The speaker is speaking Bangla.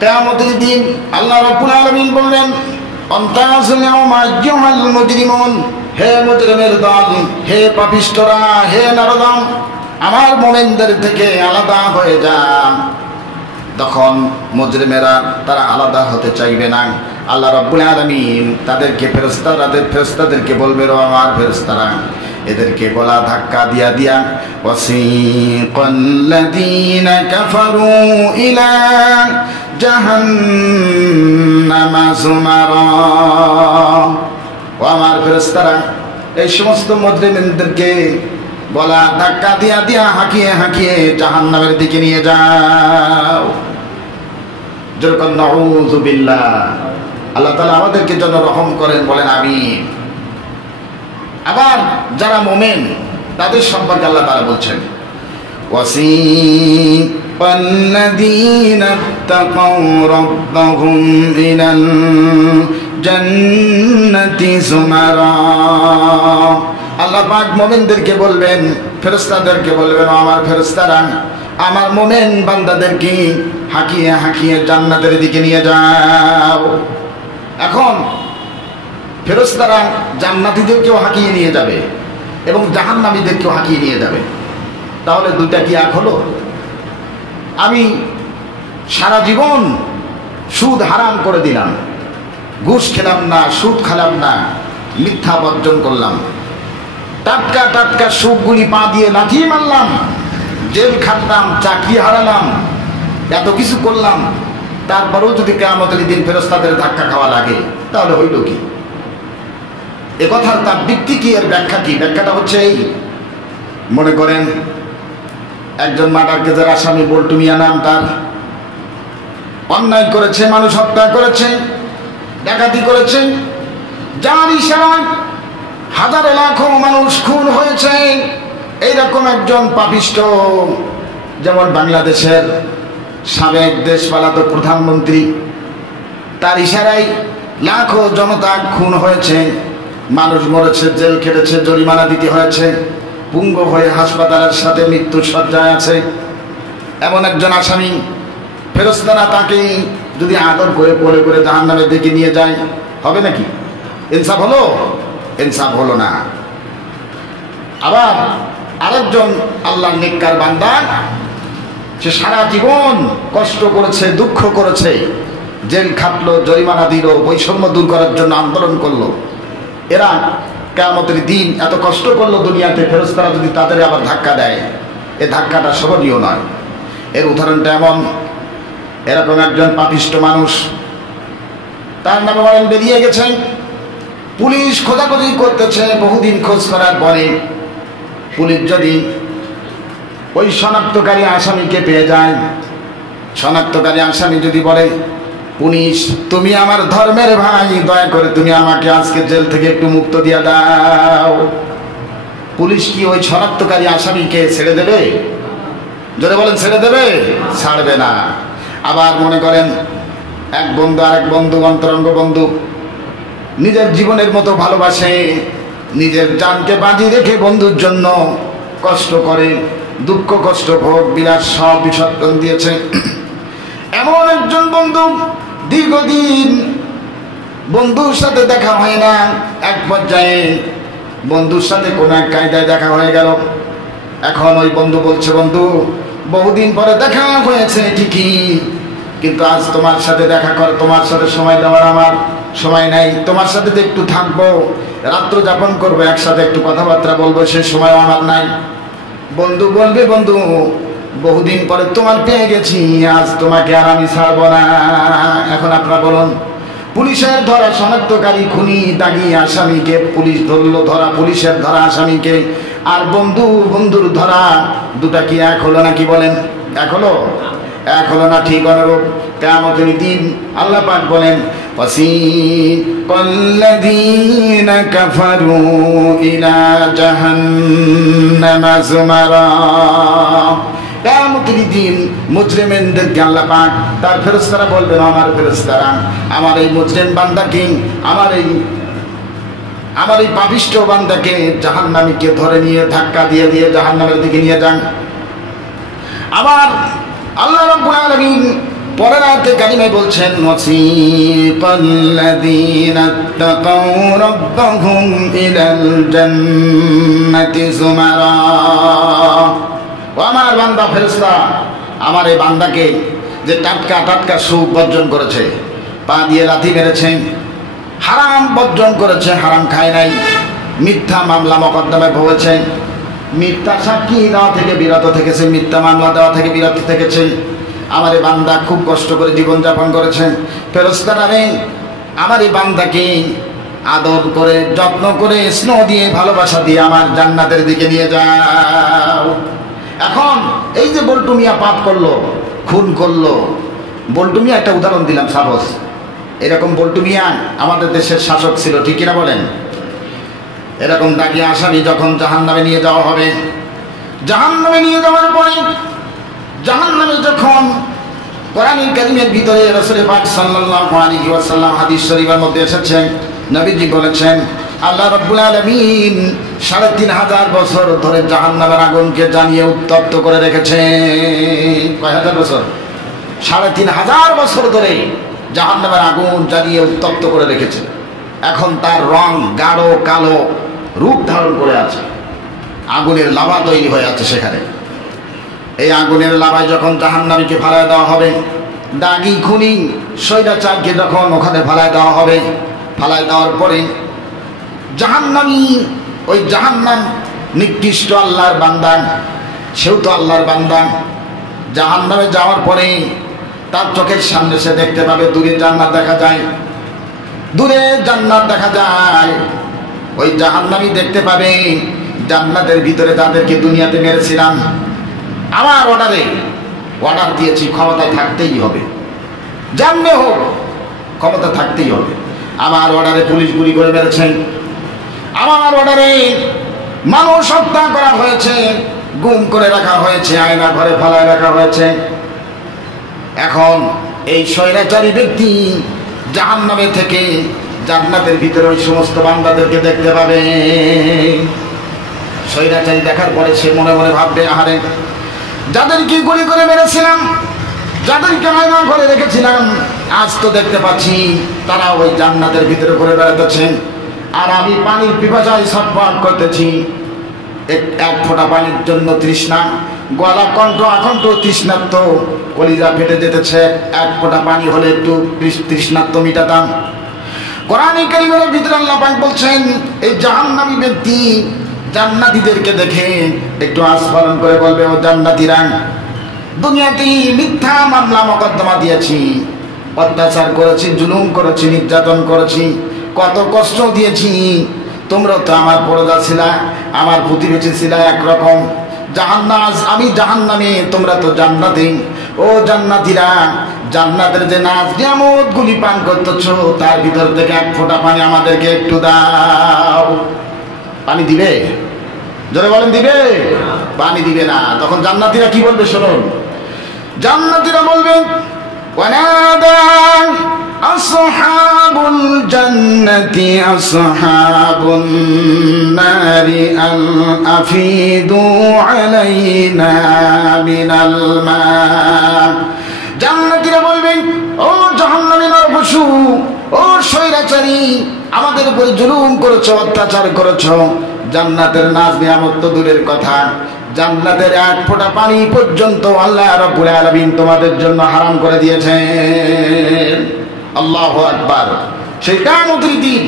কিয়ামতের দিন আল্লাহ রাব্বুল আলামিন বললেন, অন্তাজুল ইয়াওমা আইয়ুহাল মুজরিমুন, হে মুজরিমের দল, হে পাপিষ্ঠরা, হে নরদম, আমার মুমিনদের থেকে আলাদা হয়ে যান। তখন মুজরিমেরা তারা আলাদা হতে চাইবে না। আল্লাহ রাব্বুল আলামিন ফেরেশতাদেরকে বলবে, ও আমার ফেরেশতারা, এদেরকে গলা ধাক্কা দিয়া দিয়া ওয়াসিকাল্লাযীনা কাফারু ইলা জাহান্নামা যুমারা। ও আমার ফেরেশতারা, এই সমস্ত মুজরিমদেরকে গলা ধাক্কা দিয়া দিয়া হাঁকিয়ে হাঁকিয়ে জাহান্নামের দিকে নিয়ে যাও। যেরকম নাউযু বিল্লাহ। আল্লাহ তাআলা আমাদেরকে যেন রহম করেন, বলেন আমিন। আবার যারা মুমিন তাদের সম্পর্কে আল্লাহ তাআলা বলছেন, ওয়াসিকাল্লাযীনা তাকাউ রাব্বাহুম ইলাল জান্নাতি যুমারা। আল্লাহ পাক মুমিনদেরকে বলবেন, ফেরেশতাদেরকে বলবেন, আমার ফেরেশতারা, আমার মুমিন বান্দাদেরকে হাঁকিয়ে হাঁকিয়ে জান্নাতের দিকে নিয়ে যাও। এখন ফেরেশতারা জান্নাতীদেরকেও হাঁকিয়ে নিয়ে যাবে এবং জাহান্নামীদেরকেও হাঁকিয়ে নিয়ে যাবে। তাহলে দুইটা কি এক হলো? আমি সারা জীবন সুদ হারাম করে দিলাম, ঘুষ খেলাম না, সুদ খেলাম না, মিথ্যা বর্জন করলাম, টাটকা টাটকা সুদগুলি পা দিয়ে লাথি মারলাম, জেল খাটলাম, চাকরি হারালাম, এত কিছু করলাম, তারপরেও যদি কিয়ামতের দিন ফেরেশতাদের ধাক্কা খাওয়া লাগে, তাহলে হইল কি? এ কথার তার দিকটি কি, এর ব্যাখ্যা কি? ব্যাখ্যাটা হচ্ছে এই, মনে করেন একজন মার্ডার কেসের আসামি বল্টু মিয়া নাম তার, অন্যায় করেছে, মানুষ হত্যা করেছে, ডাকাতি করেছে, যার ইশারায় হাজারো লাখো মানুষ খুন হয়েছে। এইরকম একজন পাপিষ্ঠ, যেমন বাংলাদেশের সাবেক দেশপালাত প্রধানমন্ত্রী, তার ইশারায় লাখো জনতা খুন হয়েছে, মানুষ মরেছে, জেল খেটেছে, জরিমানা দিতে হয়েছে, পুঙ্গ হয়ে হাসপাতালের সাথে মৃত্যুর শয্যায় আছে। এমন একজন আসামি ফেরেশতারা তাকে যদি আদর করে কোলে করে জাহান্নামের দিকে নিয়ে যায়, হবে নাকি? ইনসাফ হলো? ইনসাফ হলো না। আবার আরেকজন আল্লাহর নেককার বান্দা, সে সারা জীবন কষ্ট করেছে, দুঃখ করেছে, জেল খাটলো, জরিমানা দিল, বৈষম্য দূর করার জন্য আন্দোলন করলো। এরা কিয়ামতের দিন এত কষ্ট করলো দুনিয়াতে, ফেরেশতারা যদি তাদের আবার ধাক্কা দেয়, এ ধাক্কাটা শোভনীয় নয়। এর উদাহরণটা এমন, এরকম একজন পাপিষ্ঠ মানুষ, তার নামে ওয়ারেন্ট বেরিয়ে গেছে, পুলিশ খোঁজাখুঁজি করতেছে, বহুদিন খোঁজ করার পরে পুলিশ যদি ওই শনাক্তকারী আসামিকে পেয়ে যায়, শনাক্তকারী আসামি যদি বলে, পুলিশ তুমি আমার ধর্মের ভাই, দয়া করে তুমি আমাকে আজকে জেল থেকে একটু মুক্ত দিয়ে দাও, পুলিশ কি ওই শনাক্তকারী আসামিকে ছেড়ে দেবে? জোরে বলেন, ছেড়ে দেবে? ছাড়বে না। আবার মনে করেন এক বন্ধু আরেক বন্ধু, অন্তরঙ্গ বন্ধু, নিজের জীবনের মতো ভালোবাসে, নিজের জানকে বাজি রেখে বন্ধুর জন্য কষ্ট করে, দুঃখ কষ্ট ভোগ বিলাস সব বিসর্জন দিয়েছে। এমন একজন বন্ধু, দীর্ঘদিন বন্ধুর সাথে দেখা হয় না, এক পর্যায়ে বন্ধুর সাথে কোনো এক কায়দায় দেখা হয়ে গেল। এখন ওই বন্ধু বলছে, বন্ধু বহুদিন পরে দেখা হয়েছে ঠিকই, কিন্তু আজ তোমার সাথে দেখা কর, তোমার সাথে সময় দেওয়ার আমার সময় নাই, তোমার সাথে তো একটু থাকবো, রাত্র যাপন করবো, একসাথে একটু কথাবার্তা বলবো, সে সময় আমার নাই। বন্ধু বলবে, বন্ধু বহুদিন পরে তোমার পেয়ে গেছি, আজ তোমাকে আর আমি ছাড়বো না। এখন আপনারা বলুন, পুলিশের ধরা শনাক্তকারী খুনি দাগি আসামিকে পুলিশ ধরলো, ধরা পুলিশের ধরা আসামিকে, আর বন্ধুর ধরা, দুটা কি এক হলো নাকি? বলেন, এক হলো? এক হলো না। ঠিক অনুরূপ কিয়ামতের দিন আল্লাহ পাক বলেন, ওয়াসিকাল্লাযীনা কাফারু ইলা জাহান্নামা যুমারা। কিয়ামতের দিন মুজরিমদেরকে আল্লাহ পাক তার ফেরেশতারা বলবেন, আমার ফেরেশতারা, আমার এই মুজরিম বান্দাকে, আমার এই পাপিষ্ঠ বান্দাকে, জাহান্নামীকে ধরে নিয়ে ধাক্কা দিয়ে দিয়ে জাহান্নামের দিকে নিয়ে যান। আবার আল্লাহ রাব্বুল আলামিন পরের আয়াতে কারিমায় বলছেন ওয়াসিকাল্লাযীনা তাকাউ রাব্বাহুম ইলাল জান্নাতি যুমারা। ও আমার বান্দা ফেরেশতা, আমার এই বান্দাকে যে টাটকা টাটকা সুখ বর্জন করেছে, পা দিয়ে লাথি মেরেছে, হারাম বর্জন করেছে, হারাম খায় নাই, মিথ্যা মামলা মোকদ্দমায় ভুগেছে, মিথ্যা সাক্ষী দেওয়া থেকে বিরত থেকেছে, মিথ্যা মামলা দেওয়া থেকে বিরত থেকেছে, আমার এই বান্দা খুব কষ্ট করে জীবনযাপন করেছে। ফেরেশতারা রে, আমার এই বান্দাকে আদর করে, যত্ন করে, স্নেহ দিয়ে, ভালোবাসা দিয়ে আমার জান্নাতের দিকে নিয়ে যাও। এখন এই যে বল্টু মিয়া পাপ করলো, খুন করলো, বল্টু মিয়া একটা উদাহরণ দিলাম সাপোজ, এরকম বল্টু মিয়া আমাদের দেশের শাসক ছিল, ঠিক কিনা বলেন? এরকম দাগি আসামি যখন জাহান্নামে নিয়ে যাওয়া হবে, জাহান্নামে নিয়ে যাওয়ার পরে জাহান্নামে যখন কোরআনুল কারীমের ভিতরে রাসূল পাক সাল্লাল্লাহু আলাইহি ওয়াসাল্লাম হাদিস শরীফের মধ্যে এসেছে, নবীজি বলেছেন আল্লাহ রাব্বুল আলামিন ৩,৫০০ বছর ধরে জাহান্নামের আগুনকে জ্বালিয়ে উত্তপ্ত করে রেখেছে। কয় হাজার বছর? ৩,৫০০ বছর ধরে জাহান্নামের আগুন জ্বালিয়ে উত্তপ্ত করে রেখেছে। এখন তার রং গাঢ় কালো রূপ ধারণ করে আছে, আগুনের লাভা তৈরি হয়ে আছে সেখানে। এই আগুনের লাভায় যখন জাহান্নামীকে ফালায় দেওয়া হবে, দাগি খুনি স্বৈরাচারকে যখন ওখানে ফালায় দেওয়া হবে, ফালায় দেওয়ার পরে জাহান্নামী, ওই জাহান্নাম নিকৃষ্ট আল্লাহর বান্দা, সেও তো আল্লাহর বান্দা, জাহান্নামে যাওয়ার পরে তার চোখের সামনে সে দেখতে পাবে দূরে জান্নাত দেখা যায়, দূরে জান্নাত দেখা যায়। ওই জাহান্নামী দেখতে পাবে জান্নাতের ভিতরে তাদেরকে দুনিয়াতে মেরেছিলাম, আমার অর্ডার দিয়েছি, ক্ষমতায় থাকতেই হবে, জানবে হোক ক্ষমতা থাকতেই হবে। আমার অর্ডারে পুলিশ গুলি করে মেরেছেন, আমার অর্ডারে মানুষ হত্যা করা হয়েছে, গুম করে রাখা হয়েছে, আয়না ঘরে ফেলায় রাখা হয়েছে। এখন এই স্বৈরাচারী ব্যক্তি জাহান্নামে থেকে জান্নাতের ভিতরে ওই সমস্ত বান্দাদেরকে দেখতে পাবে। স্বৈরাচারী দেখার পরে সে মনে মনে ভাববে, আহারে যাদেরকে গুলি করে মেরেছিলাম, যাদেরকে আয়না ঘরে রেখেছিলাম, আজ তো দেখতে পাচ্ছি তারা ওই জান্নাতের ভিতরে ঘুরে বেড়াতেছেন, আর আমি পানির পিপাসায় ছটফট করতেছি। এক ফোঁটা পানির জন্য তৃষ্ণা, গলা কণ্ঠ আকণ্ঠ তৃষ্ণার্ত, কলিজা ফেটে যেতেছে। এক ফোঁটা পানি হলে একটু তৃষ্ণার্ত মিটাতাম। কোরআনুল কারীমের ভিতরে আল্লাহ পাক বলছেন, এই জাহান্নামী ব্যক্তি জান্নাতীদেরকে দেখে একটু আস্ফালন করে বলবে, ও জান্নাতীরা, দুনিয়াতে মিথ্যা মামলা মোকদ্দমা দিয়েছি, অত্যাচার করেছি, জুলুম করেছি, নির্যাতন করেছি, কত কষ্ট দিয়েছি, তোমরা তো আমার পরদা ছিলা, আমার প্রতিবেশী ছিলা একরকম। আমি জাহান্নামে, তোমরা তো জান্নাতে। ও জান্নাতীরা, জান্নাতের যে নাজ নিয়ামত গুলি পান করতেছ, তার ভিতর থেকে এক ফোঁটা পানি আমাদেরকে একটু দাও। পানি দিবে? জোরে বলেন, দিবে? পানি দিবে না। তখন জান্নাতীরা কি বলবে শুনুন, জান্নাতীরা বলবেন, ওয়ানাদা আসহাবুল জান্নাতি আসহাবুন নারি আল আফিদু আলাইনা মিনাল মা। জান্নাতীরা বলবেন, ও জাহান্নামী নরপশু, ও স্বৈরাচারী, আমাদের উপরে জুলুম করেছো, অত্যাচার করেছো, জান্নাতের নাজ নিয়ামত তো দূরের কথা, জান্নাতের এক ফোঁটা পানি পর্যন্ত আল্লাহ রাব্বুল আলামিন তোমাদের জন্য হারাম করে দিয়েছেন। আল্লাহু আকবার। সেই কিয়ামতের দিন